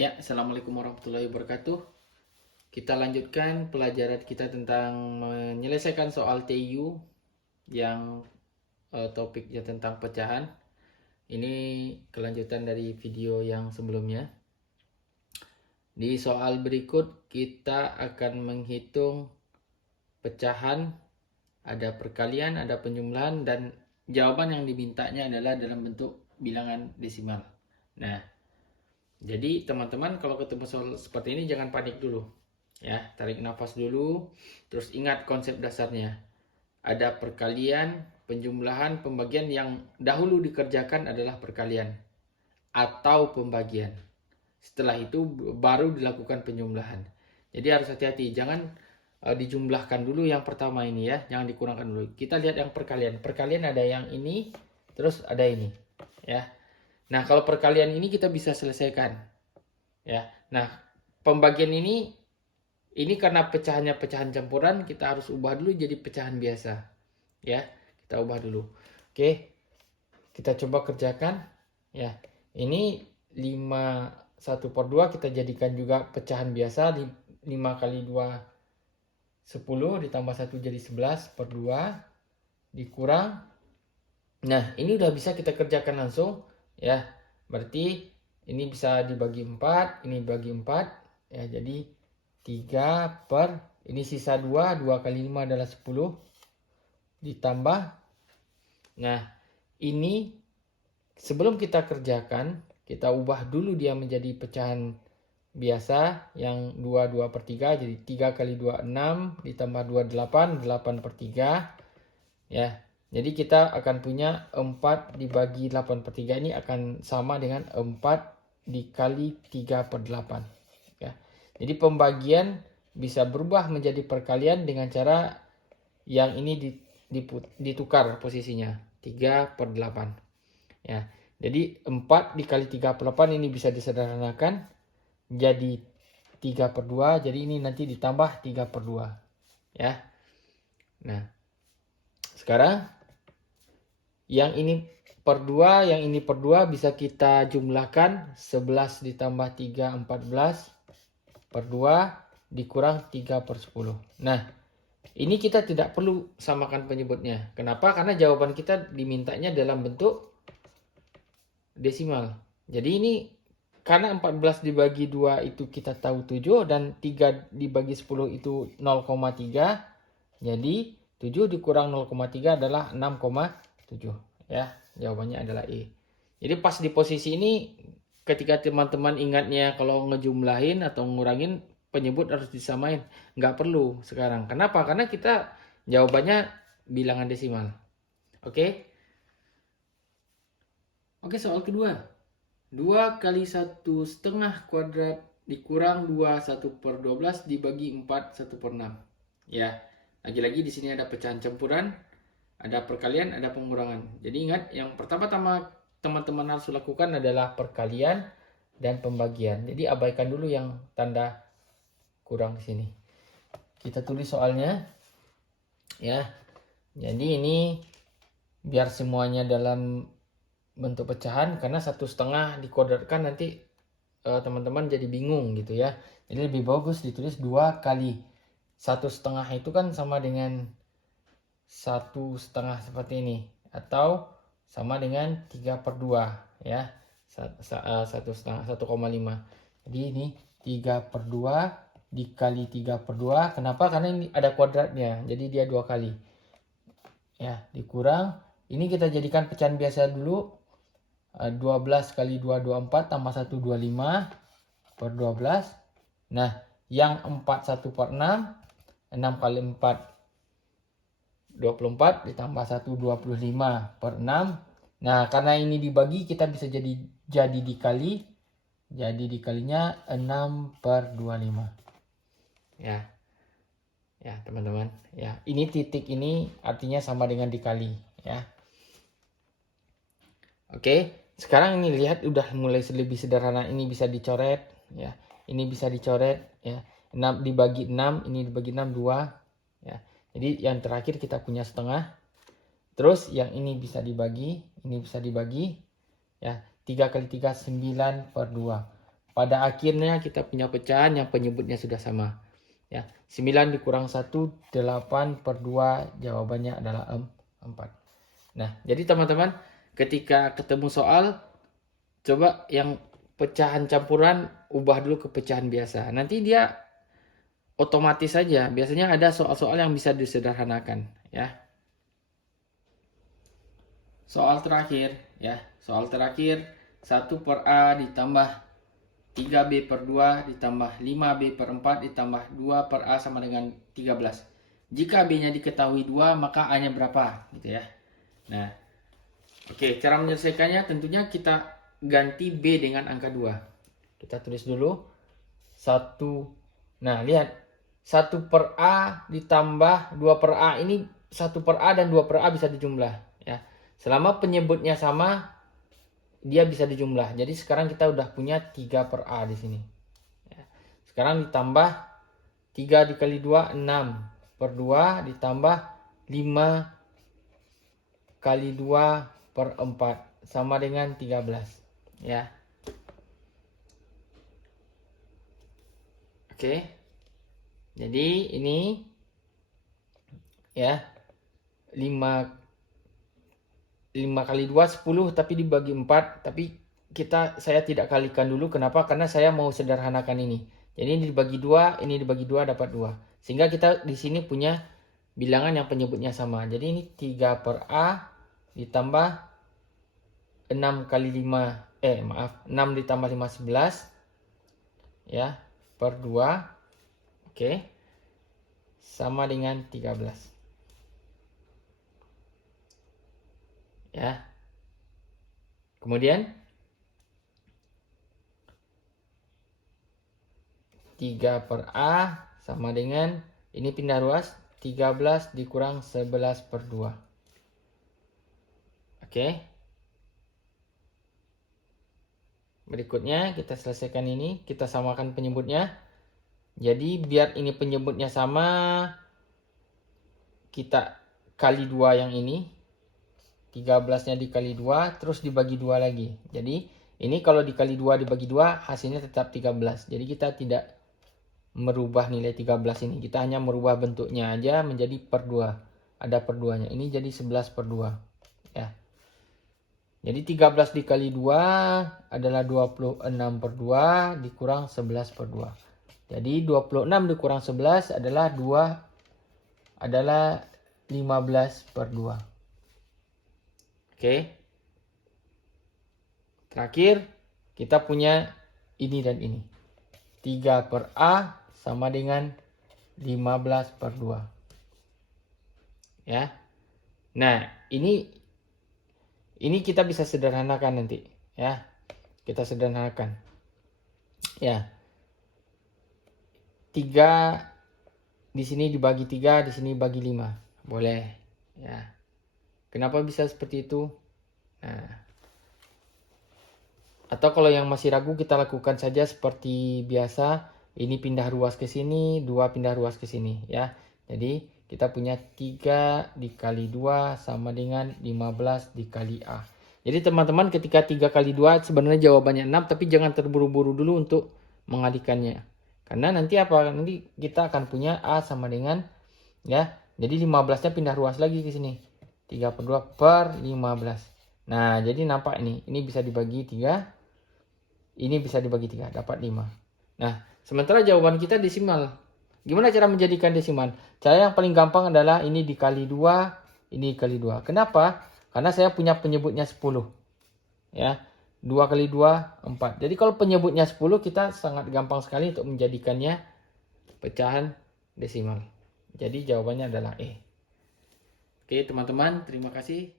Ya, Assalamualaikum warahmatullahi wabarakatuh. Kita lanjutkan pelajaran kita tentang menyelesaikan soal TU yang topiknya tentang pecahan. Ini kelanjutan dari video yang sebelumnya. Di soal berikut kita akan menghitung pecahan, ada perkalian, ada penjumlahan, dan jawaban yang dimintanya adalah dalam bentuk bilangan desimal. Nah, jadi teman-teman kalau ketemu soal seperti ini jangan panik dulu. Ya, tarik nafas dulu, terus ingat konsep dasarnya. Ada perkalian, penjumlahan, pembagian. Yang dahulu dikerjakan adalah perkalian atau pembagian. Setelah itu baru dilakukan penjumlahan. Jadi harus hati-hati, jangan dijumlahkan dulu yang pertama ini ya, jangan dikurangkan dulu. Kita lihat yang perkalian. Perkalian ada yang ini, terus ada ini, ya. Nah, kalau perkalian ini kita bisa selesaikan, ya. Nah, pembagian ini karena pecahannya pecahan campuran, kita harus ubah dulu jadi pecahan biasa. Ya, kita ubah dulu. Oke, kita coba kerjakan. Ya, ini 1/2 kita jadikan juga pecahan biasa. 5 kali 2, 10, ditambah 1 jadi 11/2, dikurang. Nah, ini udah bisa kita kerjakan langsung. Ya, berarti ini bisa dibagi 4, ini bagi 4. Ya, jadi 3 per, ini sisa 2, 2 kali 5 adalah 10, ditambah. Nah, ini sebelum kita kerjakan, kita ubah dulu dia menjadi pecahan biasa yang 2/3, jadi 3 kali 2, 6, ditambah 2, 8, 8/3. Ya, jadi kita akan punya 4 dibagi 8/3 ini akan sama dengan 4 dikali 3/8. Ya. Jadi pembagian bisa berubah menjadi perkalian dengan cara yang ini ditukar posisinya, 3/8. Ya. Jadi 4 dikali 3/8 ini bisa disederhanakan jadi 3/2, jadi ini nanti ditambah 3/2. Ya. Nah, sekarang yang ini per 2, yang ini per 2 bisa kita jumlahkan. 11 ditambah 3, 14/2 dikurang 3/10. Nah, ini kita tidak perlu samakan penyebutnya. Kenapa? Karena jawaban kita dimintanya dalam bentuk desimal. Jadi ini karena 14 dibagi 2 itu kita tahu 7, dan 3 dibagi 10 itu 0,3. Jadi 7 dikurang 0,3 adalah 6,7. Ya, jawabannya adalah E. Jadi pas di posisi ini, ketika teman-teman ingatnya kalau ngejumlahin atau ngurangin, penyebut harus disamain. Nggak perlu sekarang. Kenapa? Karena kita jawabannya bilangan desimal. Oke? Oke, soal kedua. 2 kali 1/2 kuadrat dikurang 2, 1/12 dibagi 4, 1/6. Ya, lagi-lagi di sini ada pecahan campuran, ada perkalian, ada pengurangan. Jadi ingat, yang pertama-tama teman-teman harus lakukan adalah perkalian dan pembagian. Jadi abaikan dulu yang tanda kurang di sini. Kita tulis soalnya. Ya. Jadi ini biar semuanya dalam bentuk pecahan, karena 1/2 dikuadratkan nanti teman-teman jadi bingung gitu ya. Jadi lebih bagus ditulis 2 kali 1/2 itu kan sama dengan 1/2 seperti ini, atau sama dengan 3/2 ya. 1/2, 1,5. Jadi ini 3/2 dikali 3/2. Kenapa? Karena ini ada kuadratnya, jadi dia 2 kali. Ya, dikurang. Ini kita jadikan pecahan biasa dulu. 12 kali 2, 24, tambah 1, 25/12. Nah, yang 4, 1/6. 6 kali 4, 24, ditambah 1, 25/6. Nah, karena ini dibagi, kita bisa jadi dikali. Jadi dikalinya 6/25. Ya. Ya, teman-teman. Ya, ini titik ini artinya sama dengan dikali, ya. Oke, sekarang ini lihat udah mulai lebih sederhana. Ini bisa dicoret, ya. Ini bisa dicoret, ya. 6 dibagi 6, ini dibagi 6, 2, ya. Jadi yang terakhir kita punya setengah. Terus yang ini bisa dibagi, ini bisa dibagi, ya. 3 kali 3, 9/2. pada akhirnya kita punya pecahan yang penyebutnya sudah sama. Ya, 9 dikurang 1, 8 per 2, jawabannya adalah 4. Nah, jadi teman-teman, ketika ketemu soal, coba yang pecahan campuran, ubah dulu ke pecahan biasa. Nanti dia otomatis saja. Biasanya ada soal-soal yang bisa disederhanakan. Ya. Soal terakhir, ya. Soal terakhir, 1 per A ditambah 3B per 2 ditambah 5B per 4 ditambah 2 per A sama dengan 13. Jika B-nya diketahui 2, maka A-nya berapa? Gitu ya. Nah, oke, cara menyelesaikannya tentunya kita ganti B dengan angka 2. Kita tulis dulu. 1. Nah, lihat. 1 per A ditambah 2 per A. Ini 1 per A dan 2 per A bisa dijumlah. Ya. Selama penyebutnya sama, dia bisa dijumlah. Jadi sekarang kita udah punya 3 per A di sini. Ya. Sekarang ditambah 3 dikali 2, 6 per 2 ditambah 5 kali 2 per 4 sama dengan 13. Ya. Oke. Jadi ini ya 5 kali 2 10 tapi dibagi 4, tapi saya tidak kalikan dulu. Kenapa? Karena saya mau sederhanakan ini. Jadi ini dibagi 2, ini dibagi 2 dapat 2. Sehingga kita di sini punya bilangan yang penyebutnya sama. Jadi ini 3 per A ditambah 6 kali 5 6 ditambah 5 11 ya per 2. Oke. Sama dengan 13. Ya. Kemudian 3 per A sama dengan, ini pindah ruas, 13 dikurang 11 per 2. Oke. Berikutnya kita selesaikan ini, kita samakan penyebutnya. Jadi biar ini penyebutnya sama, kita kali 2 yang ini. 13-nya dikali 2, terus dibagi 2 lagi. Jadi ini kalau dikali 2 dibagi 2, hasilnya tetap 13. Jadi kita tidak merubah nilai 13 ini. Kita hanya merubah bentuknya aja menjadi per 2. Ada per 2-nya. Ini jadi 11 per 2. Ya. Jadi 13 dikali 2 adalah 26 per 2 dikurang 11 per 2. Jadi 26 dikurang 11 adalah 15 per 2. Oke. Terakhir, kita punya ini dan ini. 3 per A sama dengan 15 per 2. Ya. Nah, ini kita bisa sederhanakan nanti, ya. Kita sederhanakan. Ya. 3 di sini dibagi 3, di sini bagi 5. Boleh, ya. Kenapa bisa seperti itu? Nah. Atau kalau yang masih ragu, kita lakukan saja seperti biasa. Ini pindah ruas ke sini, 2 pindah ruas ke sini, ya. Jadi kita punya 3 dikali 2 sama dengan 15 dikali A. Jadi teman-teman, ketika 3 kali 2 sebenarnya jawabannya 6, tapi jangan terburu-buru dulu untuk mengalihkannya. Karena nanti apa? Nanti kita akan punya A sama dengan, ya. Jadi 15-nya pindah ruas lagi ke sini. 3 per 2 per 15. Nah, jadi nampak ini. Ini bisa dibagi 3. Ini bisa dibagi 3. Dapat 5. Nah, sementara jawaban kita desimal. Gimana cara menjadikan desimal? Cara yang paling gampang adalah ini dikali 2. Ini dikali 2. Kenapa? Karena saya punya penyebutnya 10. Ya. 2 kali 2, 4. Jadi kalau penyebutnya 10, kita sangat gampang sekali untuk menjadikannya pecahan desimal. Jadi jawabannya adalah E. Oke teman-teman, terima kasih.